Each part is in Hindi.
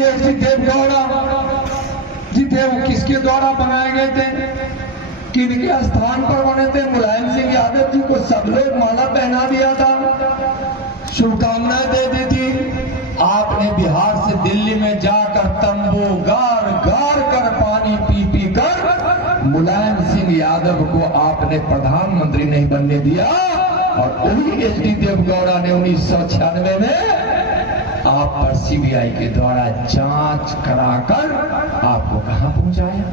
जी एस टी देवगौड़ा जी थे, वो किसके द्वारा बनाए गए थे, किनके स्थान पर बने थे? मुलायम सिंह यादव जी को सब लोग माला पहना दिया था, शुभकामनाएं दे दी थी। आपने बिहार से दिल्ली में जाकर तंबू गार गार कर पानी पी पी कर मुलायम सिंह यादव को आपने प्रधानमंत्री नहीं बनने दिया, और वही एच डी देवगौड़ा ने 1996 में आप पर सीबीआई के द्वारा जांच कराकर आपको कहां पहुंचाया?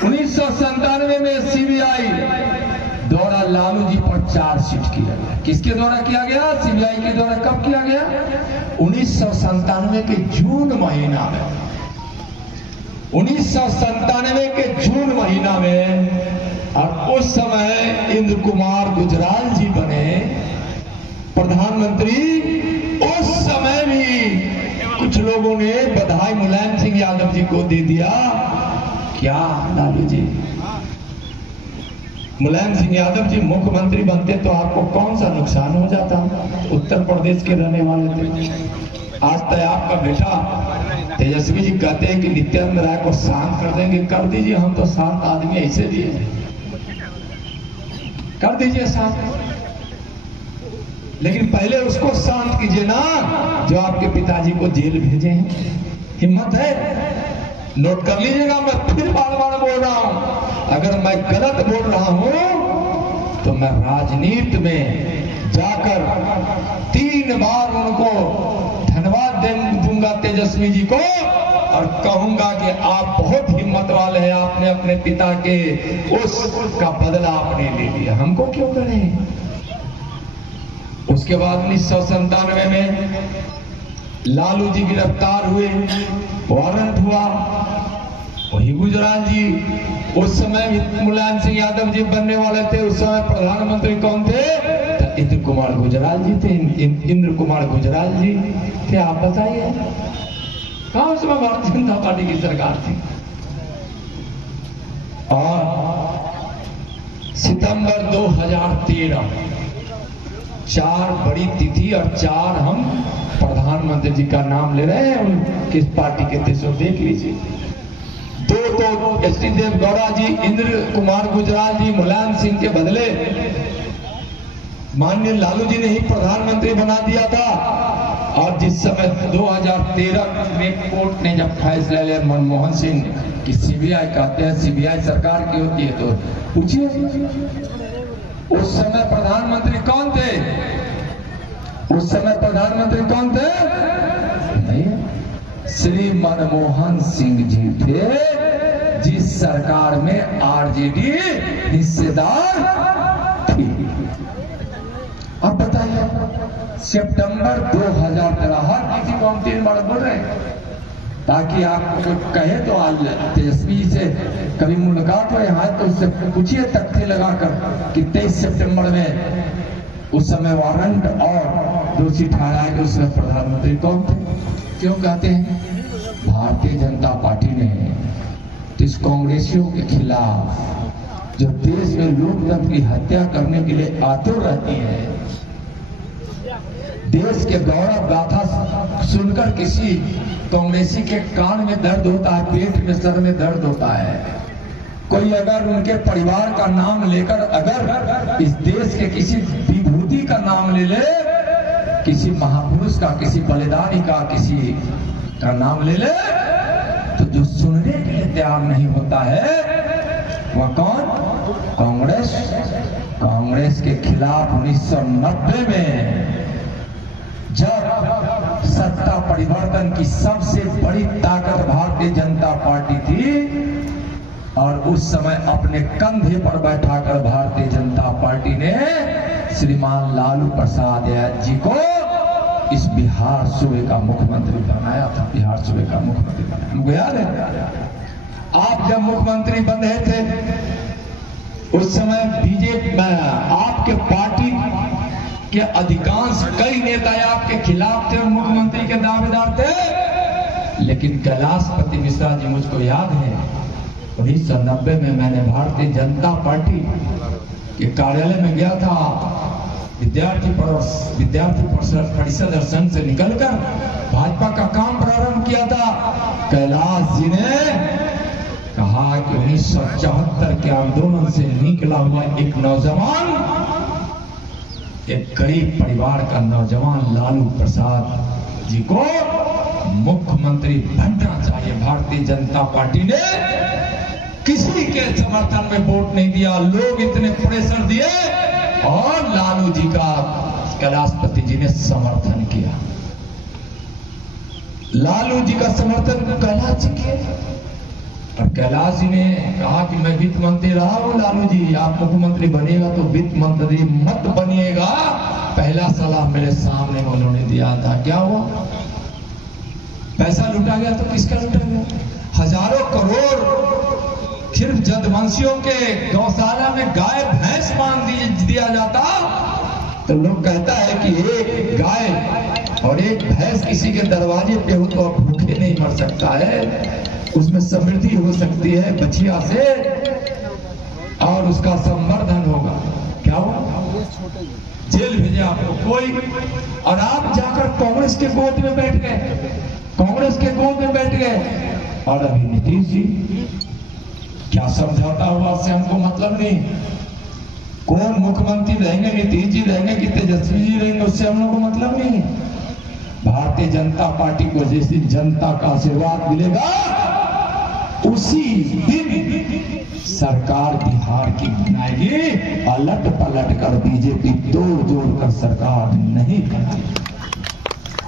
1997 में सीबीआई द्वारा लालू जी पर चार्जशीट किया गया। किसके द्वारा किया गया? सीबीआई के द्वारा। कब किया गया? 1997 के जून महीना में। 1997 के जून महीना में, और उस समय इंद्र कुमार गुजराल जी बने प्रधानमंत्री। उस समय भी कुछ लोगों ने बधाई मुलायम सिंह यादव जी को दे दिया। क्या लालू जी, मुलायम सिंह यादव जी मुख्यमंत्री बनते तो आपको कौन सा नुकसान हो जाता? उत्तर प्रदेश के रहने वाले थे। आज तक आपका बेटा तेजस्वी जी कहते हैं कि नित्यानंद राय को शांत कर देंगे। कर दीजिए, हम तो 7 आदमी ऐसे दिए, कर दीजिए शांत। लेकिन पहले उसको शांत कीजिए ना, जो आपके पिताजी को जेल भेजे हैं। हिम्मत है? नोट कर लीजिएगा, मैं फिर बार बार बोल रहा हूं, अगर मैं गलत बोल रहा हूं तो मैं राजनीति में जाकर 3 बार उनको धन्यवाद दूंगा तेजस्वी जी को, और कहूंगा कि आप बहुत हिम्मत वाले हैं, आपने अपने पिता के उसका बदला आपने ले लिया, हमको क्यों करें? उसके बाद 1997 में लालू जी गिरफ्तार हुए, वारंट हुआ। वही गुजराल जी, उस समय भी मुलायम सिंह यादव जी बनने वाले थे। उस समय प्रधानमंत्री कौन थे? तो इंद्र कुमार गुजराल जी थे। इंद्र कुमार गुजराल जी थे। आप बताइए, कहां उस समय भारतीय जनता पार्टी की सरकार थी? और सितंबर 2013, 4 बड़ी तिथि और 4 हम प्रधानमंत्री जी का नाम ले रहे हैं, किस पार्टी के थे सो देख लीजिए। 2 एच डी देवगौड़ा जी, इंद्र कुमार गुजराल जी, मुलायम सिंह के बदले माननीय लालू जी ने ही प्रधानमंत्री बना दिया था। और जिस समय 2013 में कोर्ट ने जब फैसला लिया मनमोहन सिंह की सीबीआई कहते हैं सीबीआई सरकार की होती है, तो पूछिए उस समय प्रधानमंत्री कौन थे? उस समय प्रधानमंत्री कौन थे? नहीं, श्री मनमोहन सिंह जी थे, जिस सरकार में आरजेडी हिस्सेदार थी। अब बताइए, सितंबर 2013, हर किसी को हम 3 बार बोल रहे हैं ताकि आपको कहे तो आज तेजस्वी से कभी मुलाकात हो यहाँ तो उससे पूछिए तख्ते लगाकर कि 23 सितंबर में उस समय वारंट और दोषी ठहराए गए उस समय प्रधानमंत्री कौन थे? क्यों कहते हैं? भारतीय जनता पार्टी ने इस कांग्रेसियों के खिलाफ, जो देश में लोकतंत्र की हत्या करने के लिए आतुर रहती है, देश के गौरव गाथा सुनकर किसी कांग्रेसी के कान में दर्द होता है, पेट में, सर में दर्द होता है। कोई अगर उनके परिवार का नाम लेकर अगर इस देश के किसी विभूति का नाम ले ले, किसी महापुरुष का, किसी बलिदानी का, किसी का नाम ले ले, तो जो सुनने के लिए तैयार नहीं होता है वह कौन? कांग्रेस। कांग्रेस के खिलाफ 1990 में जब सत्ता परिवर्तन की सबसे बड़ी ताकत भारतीय जनता पार्टी थी, और उस समय अपने कंधे पर बैठाकर भारतीय जनता पार्टी ने श्रीमान लालू प्रसाद यादव जी को इस बिहार सूबे का मुख्यमंत्री बनाया था। बिहार सूबे का मुख्यमंत्री बनाया, हमको याद है। आप जब मुख्यमंत्री बन रहे थे उस समय बीजेपी, आपके पार्टी के अधिकांश कई नेता आपके खिलाफ थे और मुख्यमंत्री के दावेदार थे। लेकिन कैलाशपति मिश्रा जी, मुझको याद है 1990 में मैंने भारतीय जनता पार्टी के कार्यालय में गया था, विद्यार्थी परिषद संघ से निकलकर भाजपा का काम 1974 के आंदोलन से निकला हुआ एक नौजवान, एक गरीब परिवार का नौजवान लालू प्रसाद जी को मुख्यमंत्री बनना चाहिए। भारतीय जनता पार्टी ने किसी के समर्थन में वोट नहीं दिया, लोग इतने प्रेशर दिए और लालू जी का कैलाशपति जी ने समर्थन किया। लालू जी का समर्थन कैलाश जी किए और कैलाश जी ने कहा कि मैं वित्त मंत्री रहा हूं, लालू जी आप मुख्यमंत्री बनेगा तो वित्त मंत्री मत बनिएगा। पहला सलाह मेरे सामने उन्होंने दिया था, क्या हुआ? पैसा लुटा गया। तो किसका लुटा गया? हजारों करोड़ सिर्फ जदवंशियों के गौशाला में गाय भैंस बांध दिया जाता तो लोग कहता है कि एक गाय और एक भैंस किसी के दरवाजे पे हो तो भूखे नहीं मर सकता है, उसमें समृद्धि हो सकती है बछिया से और उसका संवर्धन होगा। क्या हुआ? जेल भेजे आपको कोई, और आप जाकर कांग्रेस के गोद में बैठ गए, कांग्रेस के गोद में बैठ गए। और अभी नीतीश जी क्या समझौता हुआ उससे हमको मतलब नहीं। कौन मुख्यमंत्री रहेंगे, नीतीश जी रहेंगे कि तेजस्वी जी रहेंगे, उससे हम लोग को मतलब नहीं। भारतीय जनता पार्टी को जिस दिन जनता का आशीर्वाद मिलेगा उसी दिन सरकार बिहार की बनाएगी। अलट पलट कर बीजेपी तोड़ जोड़ कर सरकार नहीं बनाएगी।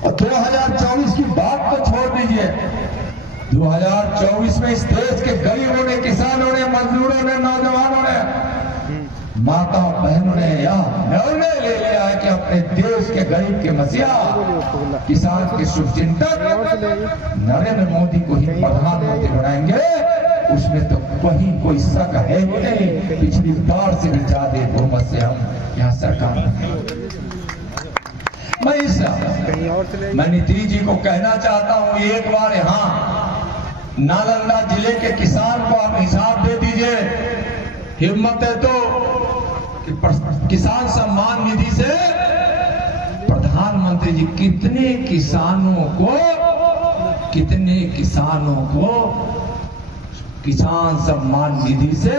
और 2024 की बात तो छोड़ दीजिए, 2024 में इस देश के गरीबों ने, किसानों ने, मजदूरों ने, नौजवानों ने, माता बहनों ने यह निर्णय ले लिया है कि अपने देश के गरीब के मसीहा, किसान के शुभचिंतक नरेंद्र मोदी को ही प्रधानमंत्री बनाएंगे। उसमें तो कहीं कोई शक है ही नहीं। पिछली बार से भी ज्यादा बहुमत से हम यहाँ सरकार मैं नीतीश जी को कहना चाहता हूँ, एक बार यहाँ नालंदा जिले के किसान को आप हिसाब दे दीजिए। हिम्मत है तो किसान सम्मान निधि से प्रधानमंत्री जी कितने किसानों को किसान सम्मान निधि से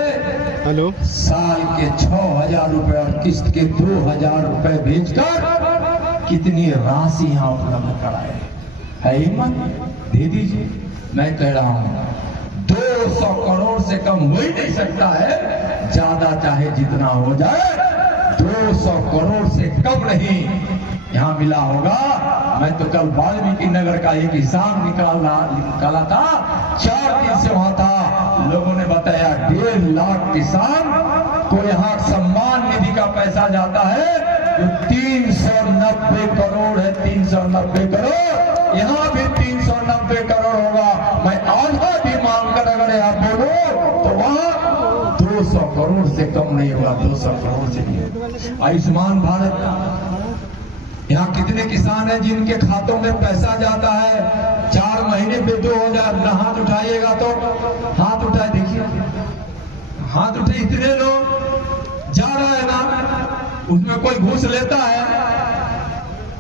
साल के 6,000 रुपए और किस्त के 2,000 रुपए भेजकर कितनी राशि यहाँ उपलब्ध कराए है। हिम्मत दे दीजिए। मैं कह रहा हूं 200 करोड़ से कम हो ही नहीं सकता है, ज्यादा चाहे जितना हो जाए 200 करोड़ से कम नहीं यहाँ मिला होगा। मैं तो कल वाल्मीकि नगर का एक हिसाब निकाला था, 4 दिन से वहां था, लोगों ने बताया 1.5 लाख किसान को यहाँ सम्मान निधि का पैसा जाता है जो 390 करोड़ है। 390 करोड़, यहाँ भी 390 करोड़ होगा। मैं आधा भी मांगकर अगर यहाँ बोलूं तो वहां 200 करोड़ से कम नहीं होगा, 200 करोड़ से नहीं। आयुष्मान भारत, यहाँ कितने किसान हैं जिनके खातों में पैसा जाता है 4 महीने पे 2,000। हाथ उठाइएगा तो हाथ उठाए, देखिए हाथ उठे, इतने लोग जा रहा है ना, उसमें कोई घूस लेता है,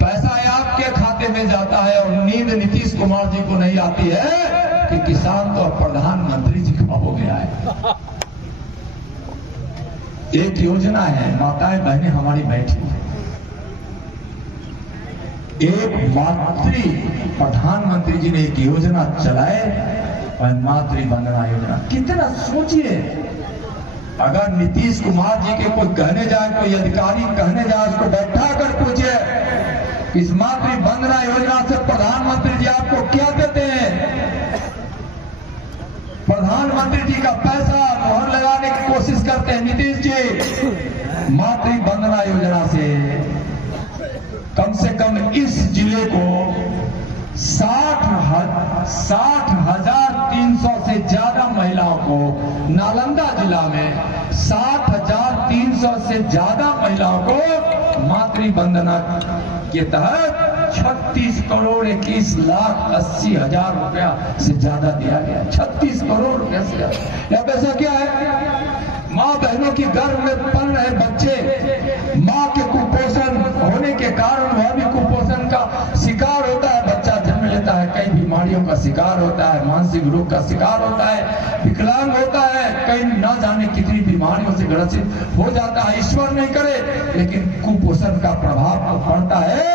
पैसा आपके खाते में जाता है। और नींद नीतीश कुमार जी को नहीं आती है कि किसान तो प्रधानमंत्री जी का हो गया है। एक योजना है, माताएं बहनें हमारी बैठी है, एक मातृ प्रधानमंत्री जी ने एक योजना चलाए और मातृ वंदना योजना। कितना सोचिए, अगर नीतीश कुमार जी के कोई कहने जाए, कोई अधिकारी कहने जाए, उसको बैठा कर पूछे इस मातृ वंदना योजना से प्रधानमंत्री जी आपको क्या देते हैं। प्रधानमंत्री जी का पैसा मोहर लगाने की कोशिश करते हैं नीतीश जी। मातृ वंदना योजना से कम से कम इस जिले को 60,300 से ज्यादा महिलाओं को, नालंदा जिला में 60,300 से ज्यादा महिलाओं को मातृ वंदना के तहत 36 करोड़ 21 लाख 80 हजार रुपया से ज्यादा दिया गया। 36 करोड़ रुपया से ज्यादा। यह पैसा क्या है? माँ बहनों की गर्भ में पल रहे बच्चे, माँ के कुपोषण होने के कारण वह भी कुपोषण का शिकार होता है, बच्चा जन्म लेता है, कई बीमारियों का शिकार होता है, मानसिक रोग का शिकार होता है, विकलांग होता है, कई न जाने कितनी बीमारियों से ग्रसित हो जाता है। ईश्वर नहीं करे, लेकिन कुपोषण का प्रभाव तो पड़ता है।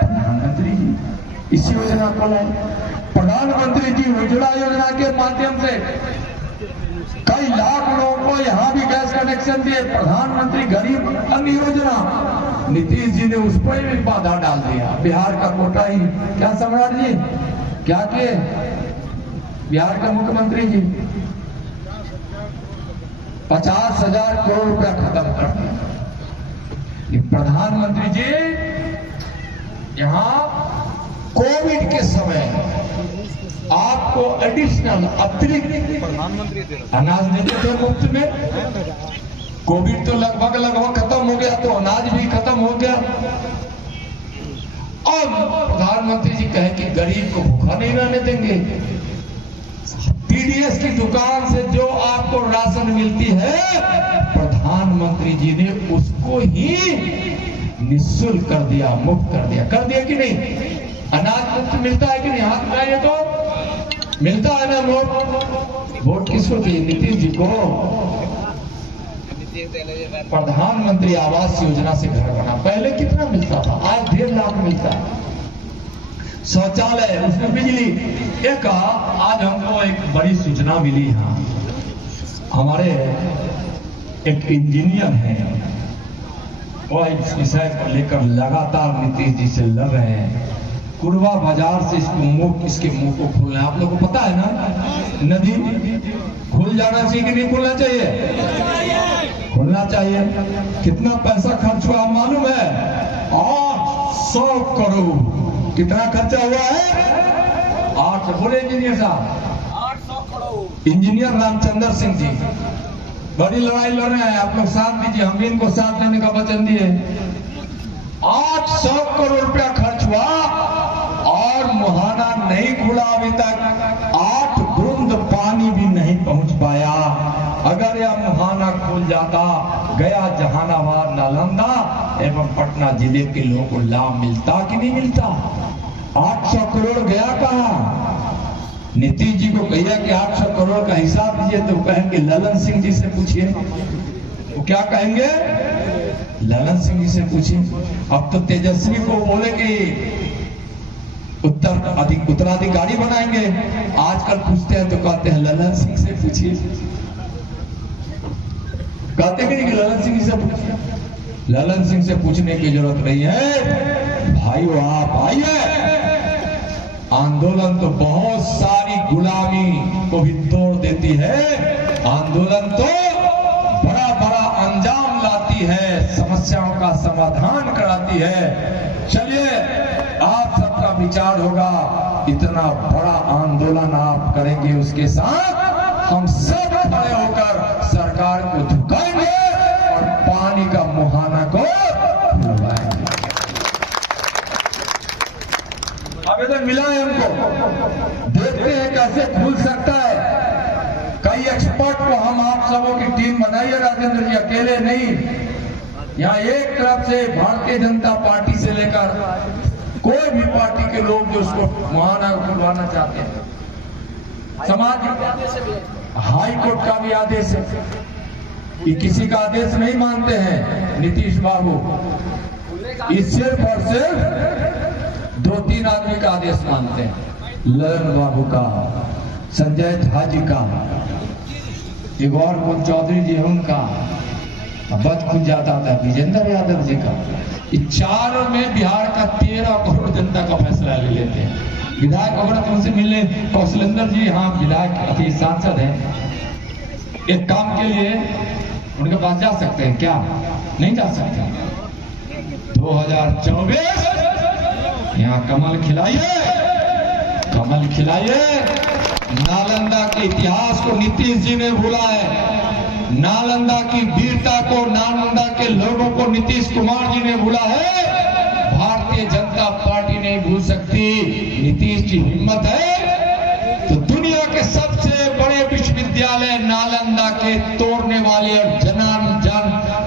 प्रधानमंत्री जी इस योजना को लाए। प्रधानमंत्री जी उज्ज्वला योजना के माध्यम से कई लाख लोगों को यहाँ भी गैस कनेक्शन दिए। प्रधानमंत्री गरीब अन्न योजना, नीतीश जी ने उस पर भी बाधा डाल दिया। बिहार का कोटा ही क्या सम्राट जी क्या किए? बिहार का मुख्यमंत्री जी 50,000 करोड़ रुपया खत्म कर दिया। प्रधानमंत्री जी यहाँ कोविड के समय आपको एडिशनल अतिरिक्त अनाज देते थे मुफ्त में। कोविड तो लगभग खत्म हो गया, तो अनाज भी खत्म हो गया। अब प्रधानमंत्री जी कहे कि गरीब को भूखा नहीं रहने देंगे। पीडीएस की दुकान से जो आपको राशन मिलती है, प्रधानमंत्री जी ने उसको ही निःशुल्क कर दिया, मुफ्त कर दिया कि नहीं? अनाज मुफ्त मिलता है कि नहीं? हाथ मिलाइए तो मिलता है ना मुफ्त। वोट किसको दिए? नीतीश जी को। प्रधानमंत्री आवास योजना से घर बना। पहले कितना मिलता था? आज 1.5 लाख मिलता है। शौचालय, उसमें बिजली। एक आज हमको एक बड़ी सूचना मिली। हाँ, हमारे एक इंजीनियर हैं, वह इस विषय को लेकर लगातार नीतीश जी से लड़ रहे हैं। कुरवा बाजार से इसके मुंह को खोलना है। आप लोगों को पता है ना, नदी खुल जाना चाहिए कि नहीं खुलना चाहिए? खुलना चाहिए। कितना पैसा खर्च हुआ मालूम है? 800 करोड़। कितना खर्चा हुआ है? 800। बोले इंजीनियर साहब 800 करोड़। इंजीनियर रामचंद्र सिंह जी बड़ी लड़ाई लड़ रहे हैं। आप लोग साथ दीजिए, हम भी इनको साथ लेने का वचन दिए। 800 करोड़ रुपया खर्च हुआ और मुहाना नहीं खुला अभी तक। 8 बूंद पानी भी नहीं पहुंच पाया। अगर यह मुहाना खुल जाता, गया, जहानाबाद, नालंदा एवं पटना जिले के लोगों को लाभ मिलता कि नहीं मिलता? 800 करोड़ गया कहां? नीतीश जी को कहिए कि 800 करोड़ का हिसाब दीजिए, तो कहेंगे ललन सिंह जी से पूछिए। वो क्या कहेंगे? ललन सिंह जी से पूछिए। अब तो तेजस्वी को बोले कि उत्तराधिकारी बनाएंगे। आजकल पूछते हैं तो कहते हैं ललन सिंह से पूछिए। कहते कि नहीं कि ललन सिंह से पूछिए? ललन सिंह से पूछने की जरूरत नहीं है। भाइयों आप आइए। आंदोलन तो बहुत सारी गुलामी को भी तोड़ देती है। आंदोलन तो बड़ा बड़ा अंजाम लाती है, समस्याओं का समाधान कराती है। चलिए, आप सबका विचार होगा, इतना बड़ा आंदोलन आप करेंगे, उसके साथ हम सब खड़े होकर सरकार को झुकाएंगे और पानी का मुहाना को खुलवाएंगे। आवेदन मिला है हमको, देखते हैं कैसे खुल सकता है। कई एक्सपर्ट को हम आप सबों की टीम बनाइए। राजेंद्र जी अकेले नहीं, यहाँ एक तरफ से भारतीय जनता पार्टी से लेकर कोई भी पार्टी के लोग जो उसको मुहाना खुलवाना चाहते हैं। समाज हाई कोर्ट का भी आदेश है, ये किसी का आदेश नहीं मानते हैं नीतीश बाबू। ये सिर्फ और सिर्फ 2-3 आदमी का आदेश मानते हैं, ललन बाबू का, संजय झा जी का, एक और कौन चौधरी जी है उनका, बच खुद जाता था विजेंद्र यादव जी का। इस चारों में बिहार का 13 करोड़ जनता का फैसला ले लेते हैं। विधायक अगर तुमसे मिलने कौशलेंद्र जी, हाँ विधायक अति सांसद हैं, एक काम के लिए उनके पास जा सकते हैं क्या? नहीं जा सकते। 2024 यहाँ कमल खिलाइए, कमल खिलाइए। नालंदा के इतिहास को नीतीश जी ने भूला है, नालंदा की वीरता को, नालंदा के लोगों को नीतीश कुमार जी ने भूला है। भारतीय जनता पार्टी नहीं भूल सकती। नीतीश की हिम्मत है तो दुनिया के सबसे बड़े विश्वविद्यालय नालंदा के तोड़ने वाले और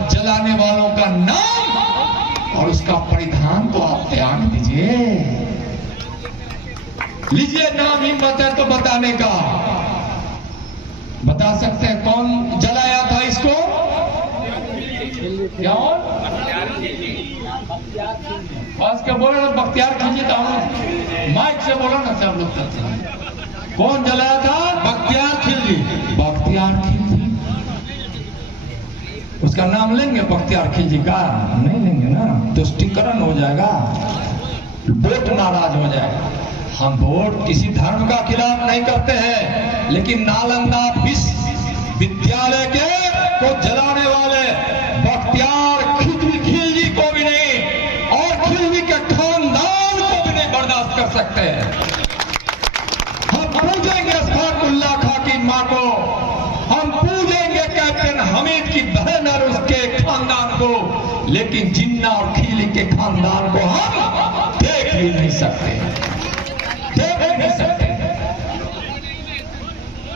जलाने वालों का नाम और उसका परिधान तो आप ध्यान दीजिए। लीजिए, नाम हिम्मत है तो बताने का। बता सकते हैं कौन जलाया था इसको? क्या पास के बोलो ना, बख्तियार खिलजी था। माइक से बोलो ना सब लोग सकते। कौन जलाया था? बख्तियार खिलजी। बख्तियार खिलजी, उसका नाम लेंगे बख्तियार खिलजी का? नहीं लेंगे ना, तो स्टिकरण हो जाएगा, वोट नाराज हो जाएगा। हम वोट किसी धर्म का खिलाफ नहीं करते हैं, लेकिन नालंदा विश्वविद्यालय के को जलाने वाले बख्तियार खिलजी को भी नहीं, और खिलजी के खानदान को भी नहीं बर्दाश्त कर सकते हैं। हम पूजेंगे अस्फाकुल्लाह खां की मां को, हम पूजेंगे कैप्टन हमीद की बहन और उसके खानदान को, लेकिन जिन्ना और खिलजी के खानदान को हम देख भी नहीं सकते, देख भी नहीं सकते।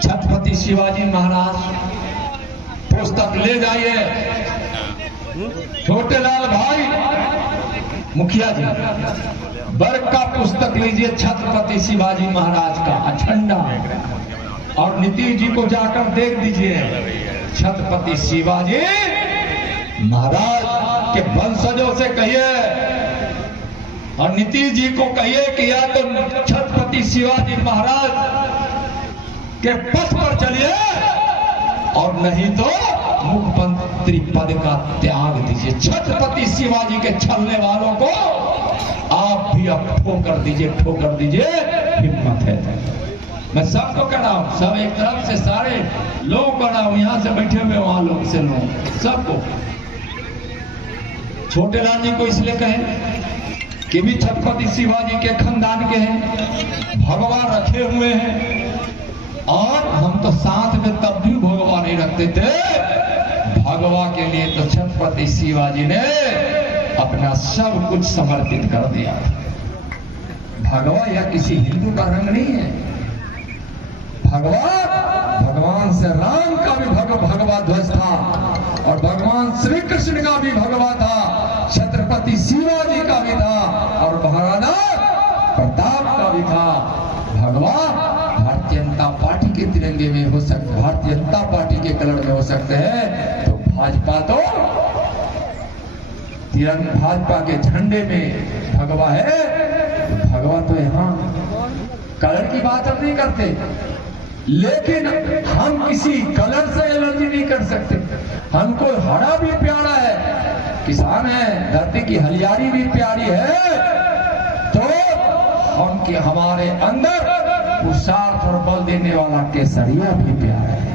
छत्रपति शिवाजी महाराज पुस्तक ले जाइए, छोटे लाल भाई मुखिया जी, वर्ग का पुस्तक लीजिए छत्रपति शिवाजी महाराज का अखंडा, और नीतीश जी को जाकर देख दीजिए। छत्रपति शिवाजी महाराज के वंशजों से कहिए, और नीतीश जी को कहिए कि या तो छत्रपति शिवाजी महाराज के पथ पर चलिए, और नहीं तो मुख्यमंत्री पद का त्याग दीजिए। छत्रपति शिवाजी के छलने वालों को आप भी अब ठोकर दीजिए, ठोकर दीजिए, हिम्मत है। मैं सबको कह रहा हूं, सब एक तरफ से सारे लोग कह रहा हूं, यहां से बैठे हुए वहां लोग से लोग सबको। छोटे लाल जी को इसलिए कहें कि भी छत्रपति शिवाजी के खानदान के हैं, भगवान रखे हुए हैं, और हम तो साथ में तब भी भगवा नहीं रखते थे। भगवा के लिए तो छत्रपति शिवाजी ने अपना सब कुछ समर्पित कर दिया। भगवा या किसी हिंदू का रंग नहीं है। भगवान से राम का भी भगवा ध्वज था, और भगवान श्री कृष्ण का भी भगवा था, छत्रपति शिवाजी का भी था, और महाराणा प्रताप का भी था। भगवा भारतीय जनता पार्टी के तिरंगे में हो सकते, भारतीय जनता पार्टी के कलर में हो सकते हैं, तो भाजपा तो भाजपा के झंडे में भगवा है। भगवा तो यहाँ कलर की बात हम नहीं करते, लेकिन हम किसी कलर से एलर्जी नहीं कर सकते। हमको हरा भी प्यारा है, किसान है, धरती की हरियाली भी प्यारी है, तो हम के हमारे अंदर पुरुषार्थ और बल देने वाला केसरिया भी प्यारा है।